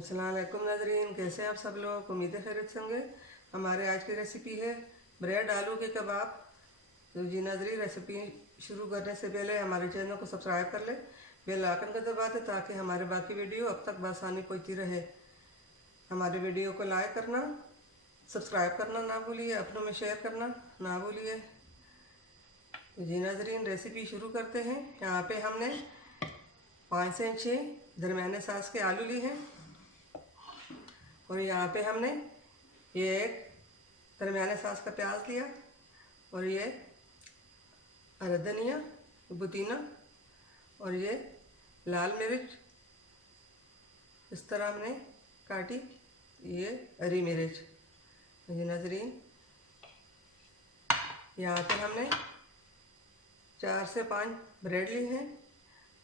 अस्सलाम वालेकुम नाज़रीन, कैसे हैं आप सब लोग। उम्मीद है खैरियत से होंगे। हमारे आज की रेसिपी है ब्रेड आलू के कबाब। तो जी नाज़रीन, रेसिपी शुरू करने से पहले हमारे चैनल को सब्सक्राइब कर ले, बेल आइकन को दबा दें ताकि हमारे बाकी वीडियो अब तक बआसानी पहुंचती रहे। हमारे वीडियो को लाइक करना, सब्सक्राइब करना ना भूलिए, अपनों में शेयर करना ना भूलिए। तो जी नाज़रीन, रेसिपी शुरू करते हैं। यहाँ पे हमने 5 से 6 दरमियाने साइज़ के आलू लिए हैं और यहाँ पे हमने ये एक दरमियाने साइज़ का प्याज लिया और ये हरा धनिया, पुदीना और ये लाल मिर्च इस तरह हमने काटी, ये हरी मिर्च। जी नाज़रीन, यहाँ पे हमने 4 से 5 ब्रेड ली हैं।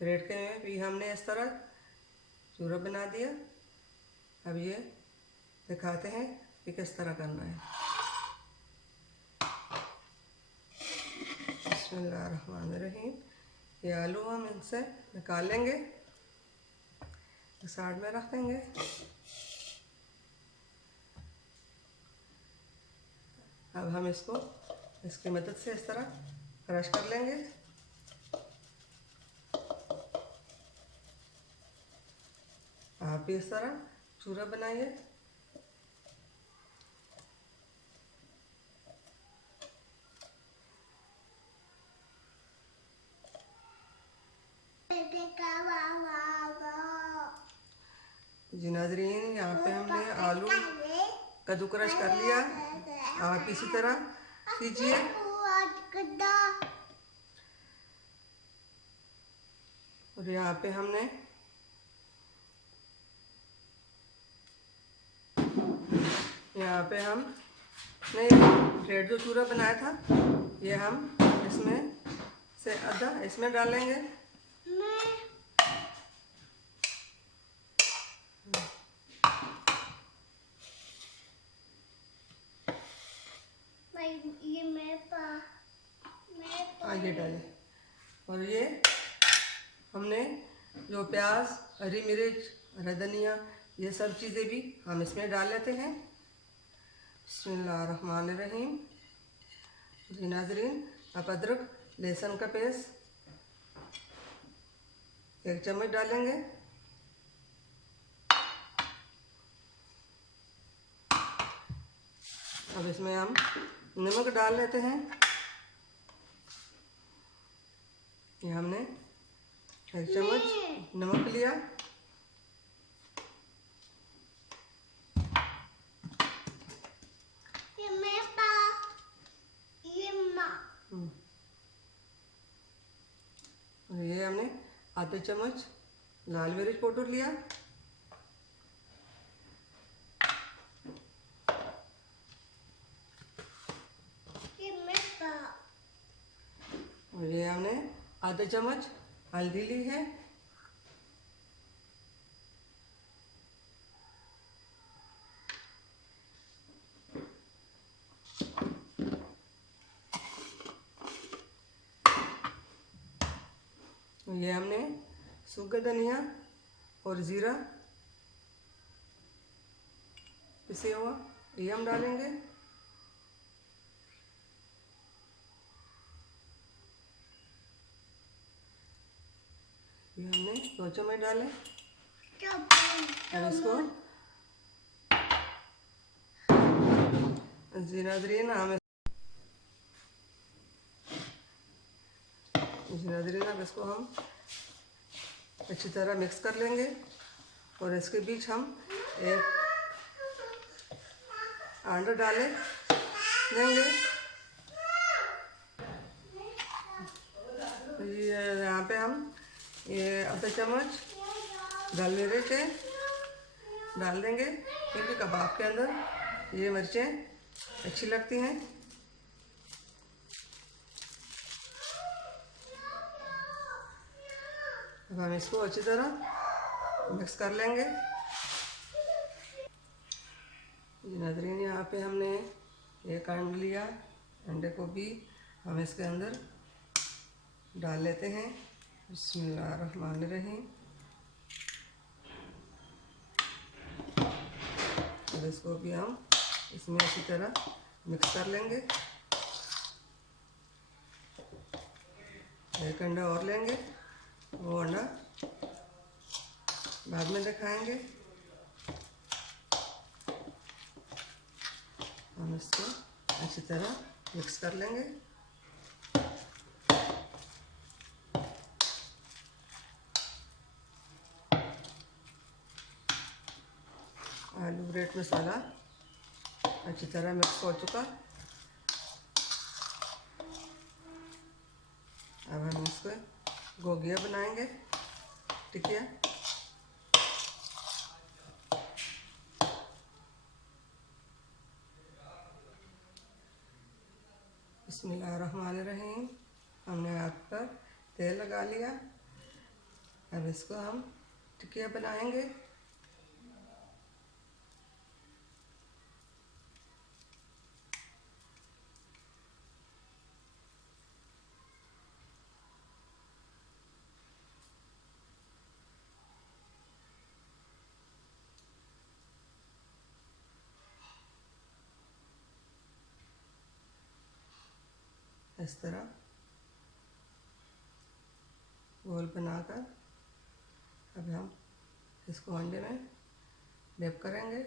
ब्रेड के में भी हमने इस तरह चूरा बना दिया। अब ये दिखाते हैं कि किस तरह करना है। बिस्मिल्लाहिर्रहमानिर्रहीम। ये आलू हम इनसे निकाल लेंगे, साइड में रख देंगे। अब हम इसको इसकी मदद से इस तरह क्रश कर लेंगे। आप भी इस तरह चूरा बनाइए। जी नाज़रीन, यहाँ पे हमने आलू कद्दूकस कर लिया। आप इसी तरह कीजिए। और यहाँ पे हमने ब्रेड जो चूरा बनाया था ये हम इसमें से आधा इसमें डालेंगे। आगे डालें। और ये हमने जो प्याज, हरी मिर्च, हरा धनिया, ये सब चीज़ें भी हम इसमें डाल लेते हैं। बिस्मिल्लाहिर्रहमानिर्रहीम। जी नाज़रीन, अब अदरक लहसुन का पेस्ट 1 चम्मच डालेंगे। अब इसमें हम नमक डाल लेते हैं। ये हमने 1 चम्मच नमक लिया। और ये हमने आधा चम्मच लाल मिर्च पाउडर लिया। और ये हमने आधा चम्मच हल्दी ली है। ये हमने सूखा धनिया और जीरा पिसे हुआ ये हम डालेंगे। ये हमने 2 चम्मच डाले। अब इसको जी नाज़रीन अब इसको हम अच्छी तरह मिक्स कर लेंगे और इसके बीच हम एक अंडा डालें देंगे। यहाँ पे हम ये आधा चम्मच दाल मिर्च डाल देंगे क्योंकि कबाब के अंदर ये मिर्चें अच्छी लगती हैं। अब हम इसको अच्छी तरह मिक्स कर लेंगे। नाज़रीन, यहाँ पे हमने एक अंडा लिया। अंडे को भी हम इसके अंदर डाल लेते हैं। बिस्मिल्लाहिर्रहमानिर्रहीम। अब इसको भी हम इसमें अच्छी तरह मिक्स कर लेंगे। एक अंडा और लेंगे, वो अंडा बाद में दिखाएंगे। हम इसको अच्छी तरह मिक्स कर लेंगे। आलू ब्रेड मसाला अच्छी तरह मिक्स हो चुका। अब हम इसको गोगिया बनाएंगे, टिकिया। बिस्मिल्लाहिर्रहमानिर्रहीम। हमने हाथ पर तेल लगा लिया। अब इसको हम टिकिया बनाएंगे। इस तरह गोल बनाकर अब हम इसको अंडे में डिप करेंगे।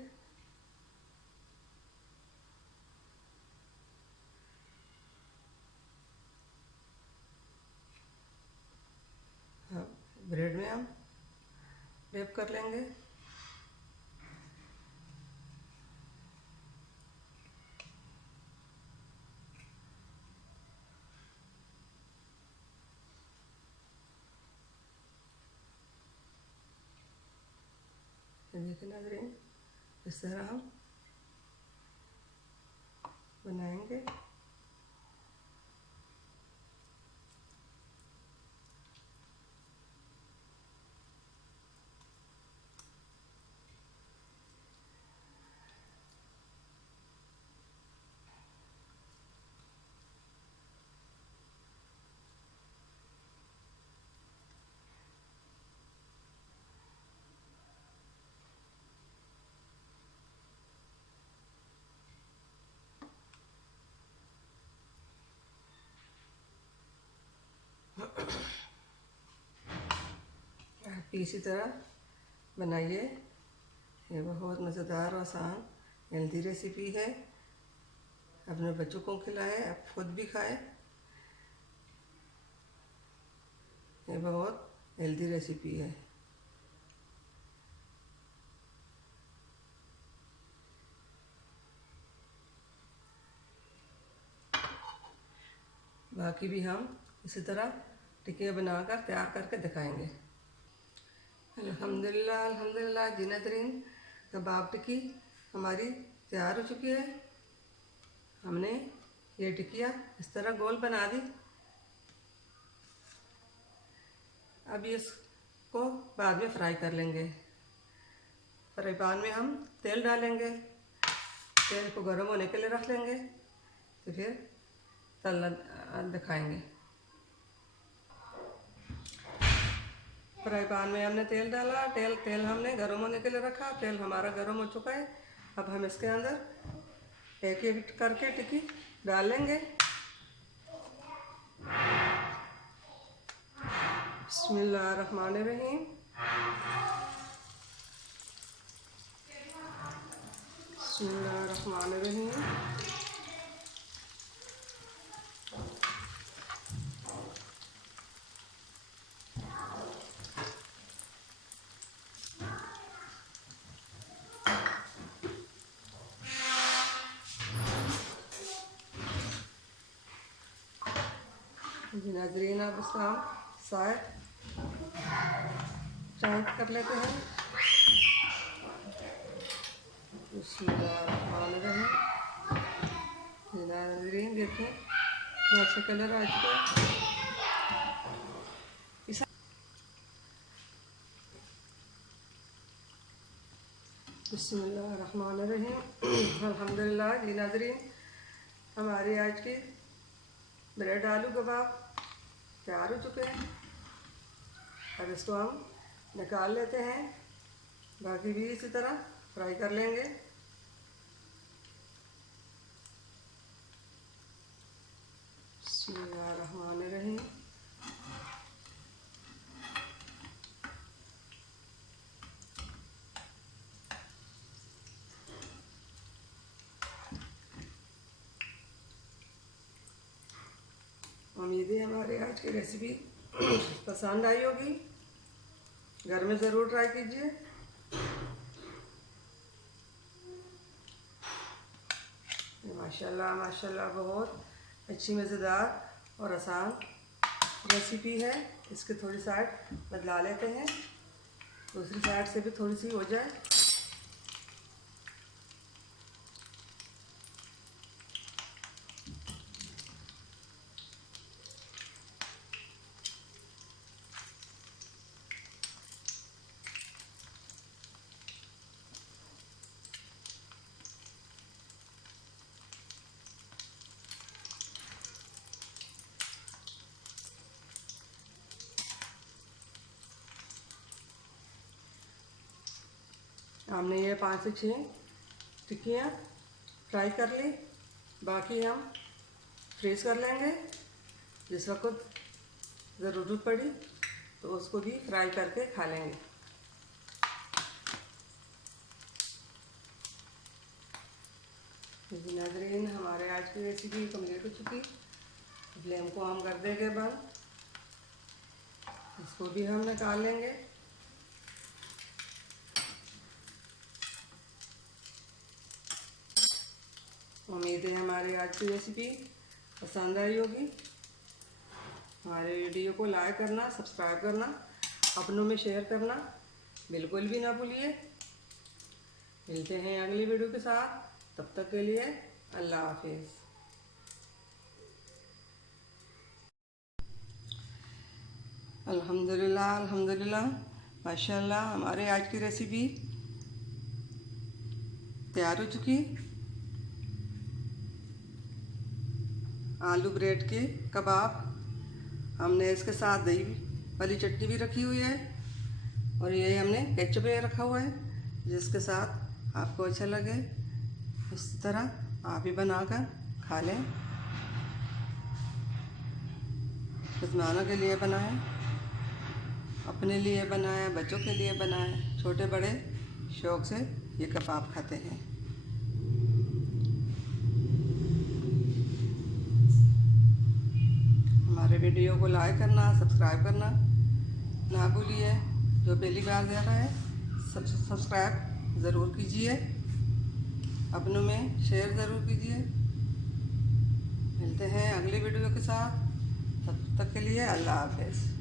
अब ब्रेड में हम डिप कर लेंगे। देखिए नाज़रीन, इस तरह हम बनाएंगे। आप इसी तरह बनाइए। ये बहुत मज़ेदार और आसान हेल्दी रेसिपी है। अपने बच्चों को खिलाएं, आप खुद भी खाएं। ये बहुत हेल्दी रेसिपी है। बाकी भी हम इसी तरह टिकिया बनाकर तैयार करके दिखाएंगे। अल्हम्दुलिल्लाह अल्हम्दुलिल्लाह जी नाज़रीन, कबाब टिक्की हमारी तैयार हो चुकी है। हमने ये टिकिया इस तरह गोल बना दी। अब इसको बाद में फ्राई कर लेंगे। फ्राई पैन में हम तेल डालेंगे। तेल को गर्म होने के लिए रख लेंगे, तो फिर तलना दिखाएंगे। फ्राई पैन में हमने तेल डाला। तेल हमने गर्म होने के लिए रखा। तेल हमारा गर्म हो चुका है। अब हम इसके अंदर एक एक करके टिक्की डाल लेंगे। बिस्मिल्लाहिर्रहमानिर्रहीम। बिस्मिल्लाहिर्रहमानिर्रहीम। जी नाज़रीन, अब इसका हम साइड चाट कर लेते हैं। बिस्मिल्लाहिर्रहमानिर्रहीम। जी नाज़रीन, देखिए बहुत अच्छा कलर आ चुका है। बिस्मिल्लाहिर्रहमानिर्रहीम। अल्हम्दुलिल्लाह जी नाज़रीन, हमारी आज की ब्रेड आलू कबाब तैयार हो चुके हैं। अब इसको हम निकाल लेते हैं। बाकी भी इसी तरह फ्राई कर लेंगे। बिस्मिल्लाहिर्रहमानिर्रहीम। उम्मीद है हमारे आज की रेसिपी पसंद आई होगी। घर में ज़रूर ट्राई कीजिए। माशाल्लाह माशाल्लाह बहुत अच्छी मज़ेदार और आसान रेसिपी है। इसके थोड़ी साइड बदला लेते हैं, दूसरी साइड से भी थोड़ी सी हो जाए। हमने ये 5 से 6 टिक्कियाँ फ्राई कर ली। बाकी हम फ्रीज़ कर लेंगे। जिस वक्त ज़रूरत पड़ी तो उसको भी फ्राई करके खा लेंगे। नाज़रीन, हमारे आज की रेसिपी कंप्लीट हो चुकी। फ्लेम को हम कर देंगे बंद। इसको भी हम निकाल लेंगे। उम्मीद है हमारी आज की रेसिपी पसंद आई होगी। हमारे वीडियो को लाइक करना, सब्सक्राइब करना, अपनों में शेयर करना बिल्कुल भी ना भूलिए। मिलते हैं अगली वीडियो के साथ। तब तक के लिए अल्लाह हाफिज़। अल्हम्दुलिल्लाह अल्हम्दुलिल्लाह माशाल्लाह, हमारे आज की रेसिपी तैयार हो चुकी। आलू ब्रेड के कबाब, हमने इसके साथ दही वाली चटनी भी रखी हुई है और ये हमने केचप भी रखा हुआ है। जिसके साथ आपको अच्छा लगे इस तरह आप भी बनाकर खा लें। मेहमानों के लिए बनाएं, अपने लिए बनाएं, बच्चों के लिए बनाएं। छोटे बड़े शौक़ से ये कबाब खाते हैं। हमारे वीडियो को लाइक करना, सब्सक्राइब करना ना भूलिए। जो पहली बार देख रहा है सब्सक्राइब ज़रूर कीजिए, अपनों में शेयर ज़रूर कीजिए। मिलते हैं अगली वीडियो के साथ। तब तक के लिए अल्लाह हाफ़िज़।